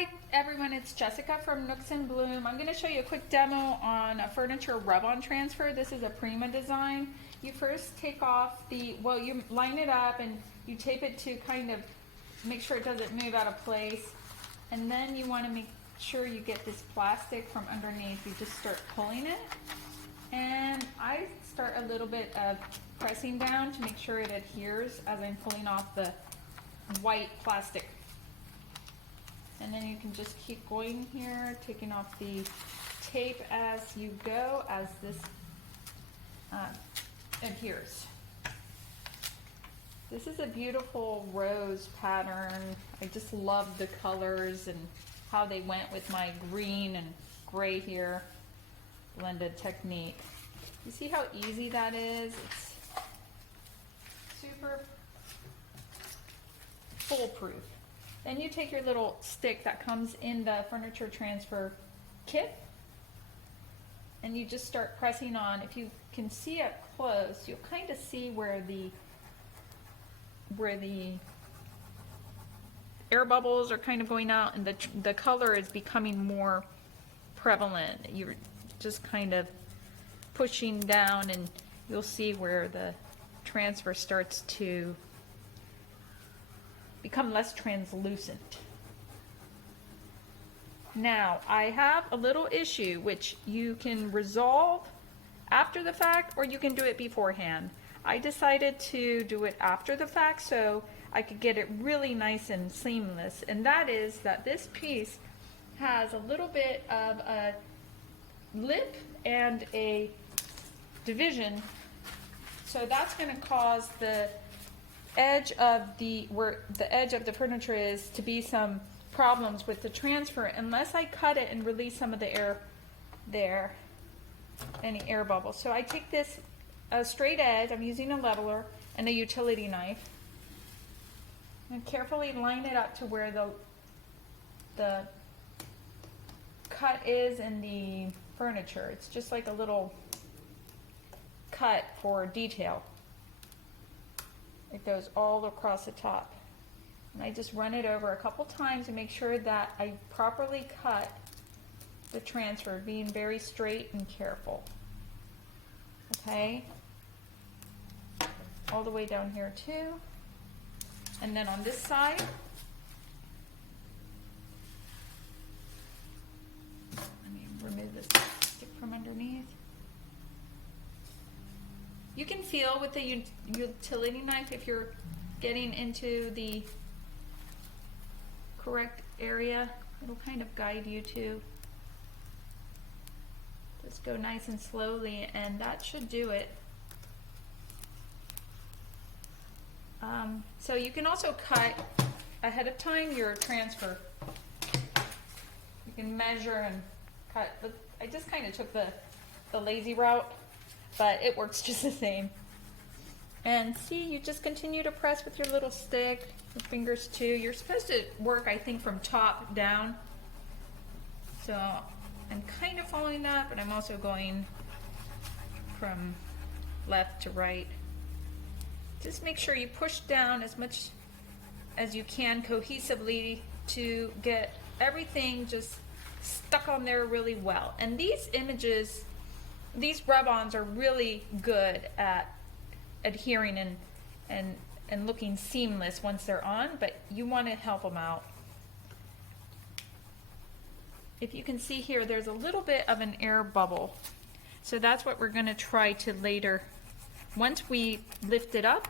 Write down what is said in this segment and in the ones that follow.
Hi everyone, it's Jessica from Nooks and Bloom. I'm going to show you a quick demo on a furniture rub-on transfer. This is a Prima design. You first take off you line it up and you tape it to kind of make sure it doesn't move out of place. And then you want to make sure you get this plastic from underneath. You just start pulling it. And I start a little bit of pressing down to make sure it adheres as I'm pulling off the white plastic. And then you can just keep going here, taking off the tape as you go, as this adheres. This is a beautiful rose pattern. I just love the colors and how they went with my green and gray here, blended technique. You see how easy that is? It's super foolproof. Then you take your little stick that comes in the furniture transfer kit and you just start pressing on. If you can see up close, you'll kind of see where the air bubbles are kind of going out and the color is becoming more prevalent. You're just kind of pushing down and you'll see where the transfer starts to become less translucent. Now, I have a little issue which you can resolve after the fact or you can do it beforehand. I decided to do it after the fact so I could get it really nice and seamless, and that is that this piece has a little bit of a lip and a division, so that's going to cause the edge of where the edge of the furniture is to be some problems with the transfer unless I cut it and release some of the air there, any air bubbles. So I take this straight edge, I'm using a leveler and a utility knife, and carefully line it up to where the cut is in the furniture. It's just like a little cut for detail. It goes all across the top. And I just run it over a couple times to make sure that I properly cut the transfer, being very straight and careful. Okay? All the way down here too. And then on this side, let me remove this stick from underneath. You can feel with the utility knife if you're getting into the correct area. It'll kind of guide you to just go nice and slowly, and that should do it. So you can also cut ahead of time your transfer. You can measure and cut, but I just kind of took the lazy route, but it works just the same. And see, you just continue to press with your little stick, your fingers too. You're supposed to work, I think, from top down. So I'm kind of following that, but I'm also going from left to right. Just make sure you push down as much as you can cohesively to get everything just stuck on there really well. And these images, these rub-ons are really good at adhering and looking seamless once they're on, but you want to help them out. If you can see here, there's a little bit of an air bubble. So that's what we're going to try to later. Once we lift it up,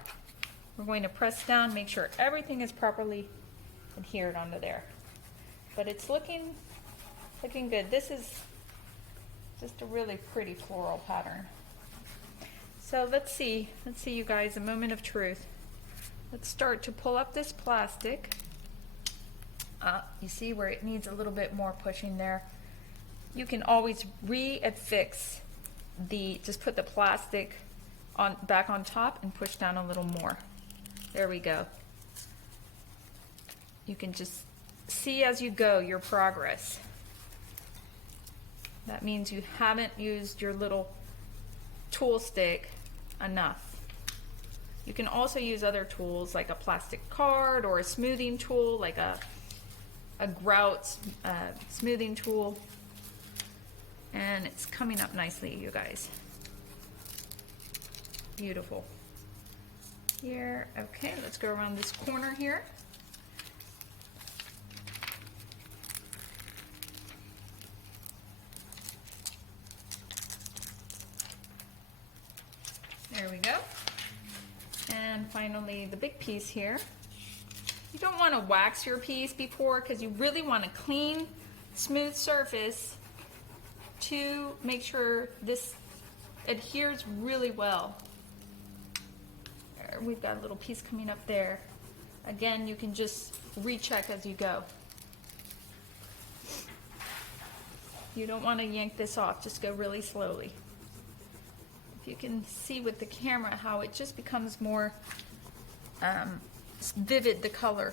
we're going to press down, make sure everything is properly adhered onto there. But it's looking good. This is just a really pretty floral pattern. So let's see you guys, a moment of truth. Let's start to pull up this plastic. You see where it needs a little bit more pushing there. You can always re-affix just put the plastic back on top and push down a little more. There we go. You can just see as you go your progress. That means you haven't used your little tool stick enough. You can also use other tools like a plastic card or a smoothing tool like a a grout smoothing tool, and it's coming up nicely, you guys. Beautiful. Here, okay, let's go around this corner here. There we go. And finally, the big piece here. You don't want to wax your piece before, because you really want a clean, smooth surface to make sure this adheres really well. There, we've got a little piece coming up there. Again, you can just recheck as you go. You don't want to yank this off, just go really slowly. If you can see with the camera how it just becomes more vivid, the color.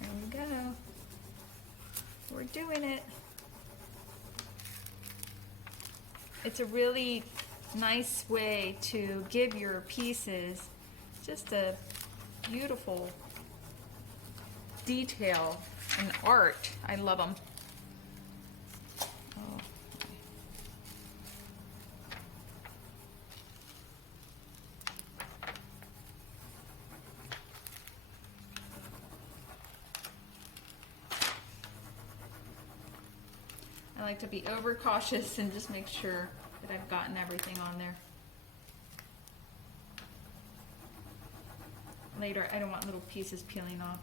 There we go. We're doing it. It's a really nice way to give your pieces just a beautiful detail and art. I love them. Oh. I like to be over cautious and just make sure that I've gotten everything on there. Later, I don't want little pieces peeling off.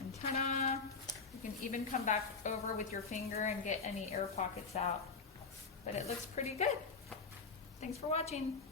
And ta-da! You can even come back over with your finger and get any air pockets out. But it looks pretty good. Thanks for watching.